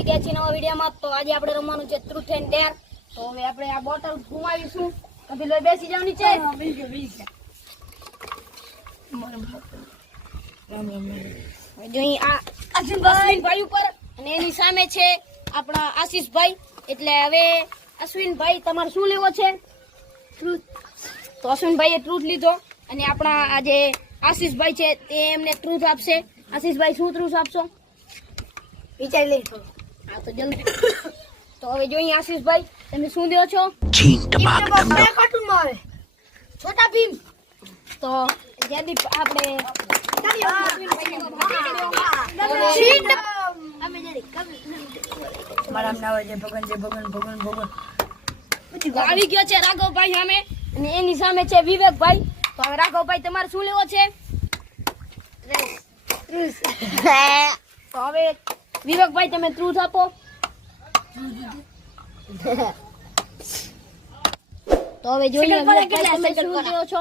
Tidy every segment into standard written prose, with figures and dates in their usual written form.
આવી ગયા છીએ નવા વિડીયોમાં. તો આજે આપણે રમવાનું છે ટ્રુથ એન્ડ ડેર. તો હવે આપણે આ બોટલ ઘુમાવીશું. કપિલભાઈ બેસી જાવ નીચે. જો અહીં આ અશ્વિનભાઈ ઉપર અને એની સામે છે આપણા આશીષભાઈ. એટલે હવે અશ્વિનભાઈ તમારે શું લેવો છે? ટ્રુથ. તો અશ્વિનભાઈએ ટ્રુથ લીધો અને આપણા આજે આશીષભાઈ છે તે એમને ટ્રુથ આપશે. આશીષભાઈ શું ટ્રુથ આપશો? વિચાર લે. હા તો જલ્દી. તો હવે જોઈએ આશીષભાઈ તમે શું દો છો? છોટા ભીમ. તો જયદીપ આપણે આવી ગયો છે રાઘવભાઈ સામે અને એની સામે છે વિવેકભાઈ. તો હવે રાઘવભાઈ તમારે શું લેવો છે? તો હવે વિવેકભાઈ તમે ટ્રુથ આપો. તો હવે જોઈએ વિવેકભાઈ તમે શું લેવો છો?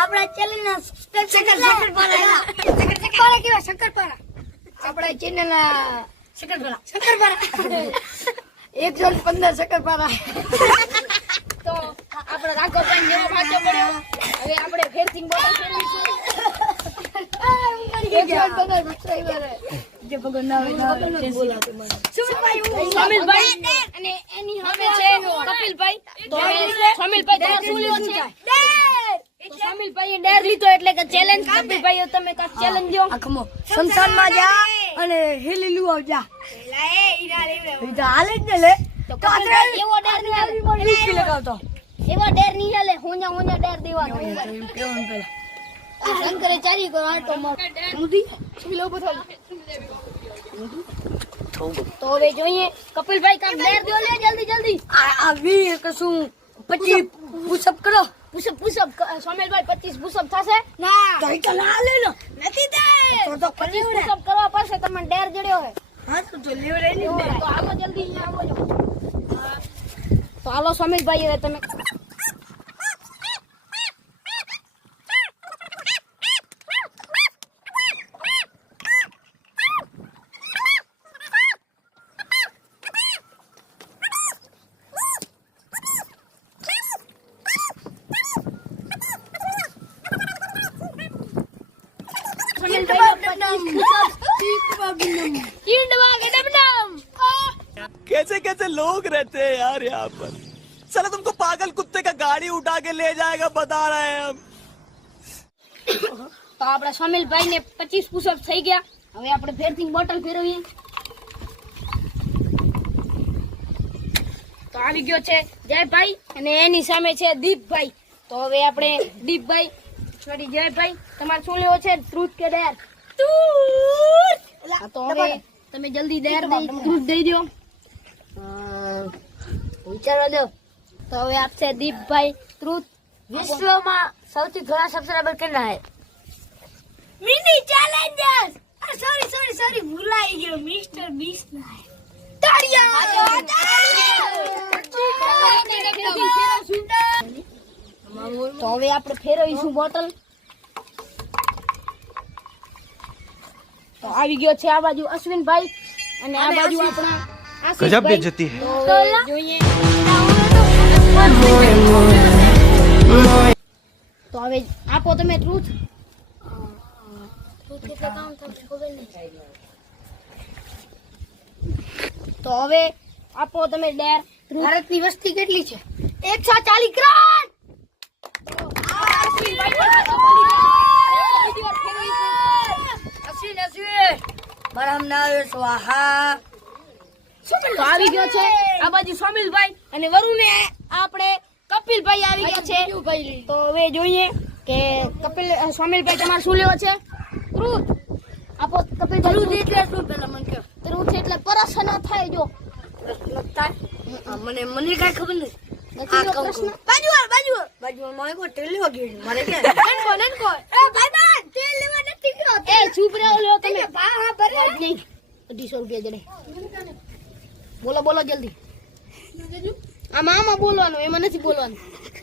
આપણા ચેનલ ના શક્કરપારા આપણા ચેનલ ના શક્કરપારા 115 શક્કરપારા. તો આપણે રાઘવભાઈ જેવો પાછો પડ્યો. હવે આપણે ફેરથી બોટલ ફેરવીશું. સમીરભાઈ અને એની સામે છે કપિલભાઈ. તો સમીરભાઈ તમારે શું લેવું છે? સમીરભાઈએ ડેર લીધો એટલે કે ચેલેન્જ. કપિલભાઈ તમે કાંઈક ચેલેન્જ દો. શમશાનમાં જા અને હેલી લુ આવજા. હાલે જ ને લે. તો કપિલભાઈ એવો ડેર નહીં હાલે. લગાવતો એવો ડેર નહીં હાલે. હોંજા ડેર દેવાનો. શંકરે ચારી કરો આટો માર. તો હવે જોઈએ કપિલભાઈ કામ ડેર દો લે જલ્દી. આ વી કશું 25 પુશઅપ કરો. પુશઅપ સોમેલભાઈ 25 પુશઅપ થશે? ના તો ના લે ને. નથી દે. તો 25 પુશઅપ કરવા પડશે. તમને ડેર જડ્યો હે. હા તો લેવડે નહીં. તો આવો જલ્દી અહીંયા આવો. તો હાલો સોમેલભાઈ હવે તમે कैसे कैसे लोग रहते हैं यार यहाँ पर. साला तुमको पागल कुत्ते का गाड़ी उठा के ले जाएगा बता रहे हैं हम. તો આપણા સોમેલભાઈ ને 25 પુશઅપ થઈ ગયા. હવે આપણે ફેરથી બોટલ ફેરવીએ. તો આવી ગયો છે જયભાઈ અને એની સામે છે દીપભાઈ. તો હવે આપણે દીપભાઈ સોરી જયભાઈ તમારે શું લેવો છે? ટ્રુથ કે ડેર? તો હવે તમે જલ્દી ડેર ટ્રુથ દઈ દો. વિચારવા દો. તો હવે આપશે દીપભાઈ ટ્રુથ. વિશ્વમાં સૌથી ઘણા સબસ્ક્રાઇબર કેટલા હે? Mini Challengers. સોરી ભૂલાઈ ગયો. મિસ્ટર બીસ્ટ ના તો હવે આપણે ફેરવીશું બોટલ. તો આવી ગયો છે આ બાજુ અશ્વિનભાઈ અને આ બાજુ આપણા गजब बेइज्जती है. તો જોઈએ. તો હવે આપો તમે ટ્રુથ. તો હવે આપો તમે ડેર. ભારતની વસ્તી કેટલી છે? 140 કરોડ. મારા નામ સ્વાહા. તો આવી ગયો છે આ બાજુ સોમિલભાઈ અને વરુને આપણે કપિલભાઈ આવી ગયા છે. તો હવે જોઈએ કે સોમિલભાઈ તમારે શું લેવો છે? ટ્રુથ આપો કપિલભાઈ. ટ્રુથ એટલે શું પેલા મને કહો. ટ્રુથ એટલે પરસ ન થાય. જો મને કઈ ખબર નથી. નથી એવો પ્રશ્ન. બાજુ મારે કોઈ તેલ લેવા ગયું છે. મારે કે નનકો તેલ લેવા નથી ગયો. એ ચૂપ રહો લ્યો તમે. હા ભરે નહીં 250 રૂપિયા જડે. બોલો જલ્દી. આમાં બોલવાનું, એમાં નથી બોલવાનું.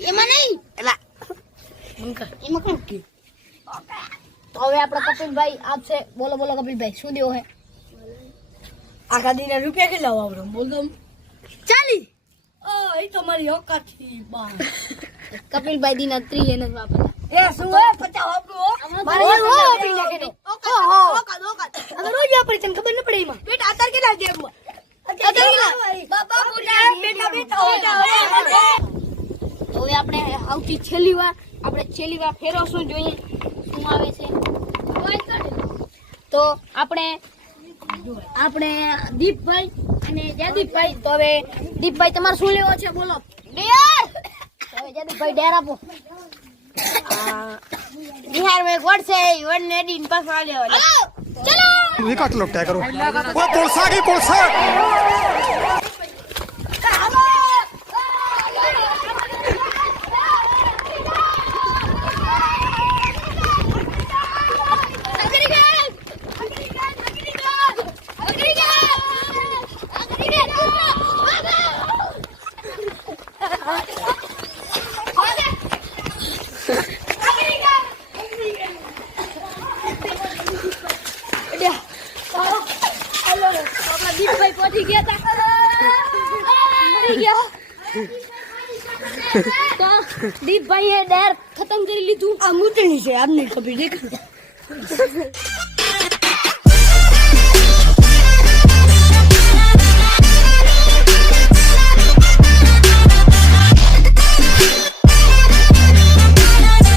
એમાં નહીં એલા એમાં કોણ કે. તો હવે આપણા કપિલભાઈ આપશે. બોલો કપિલભાઈ શું દેવો હે? આખા દીના રૂપિયા કેટલા વાપરો બોલ તો 40. એ તો મારી ઓકાત થી બા કપિલભાઈ દીના 30 એને જ વાપરતા. એ શું હે 50 વાપરો મારે મારે તો વાપરી નાખે તો ઓકાત. હવે રોજ વાપરી તને ખબર ન પડે એમાં બેટા અત્યારે કેટલા દેવું? બાબા બોલા બેટા બેટા હવે આપણે સૌથી છેલ્લી વાર ફેરવશું, જોઈએ શું આવે છે. તો આપણે દીપભાઈ અને જયદીપભાઈ. તો હવે દીપભાઈ તમારે શું લેવો છે બોલો. ડેર. હવે જયદીપભાઈ ડેર આપો. બિહાર में वर्ड से वर्ड ने दिन पास वाले वाले चलो ये काट लो क्या करो वो पुलसा की पुलसा દીપભાઈ પહોંચી ગયા તો દીપભાઈએ ડેર ખતમ કરી લીધું. આ મૂતરી છે આમને ખબર દેખ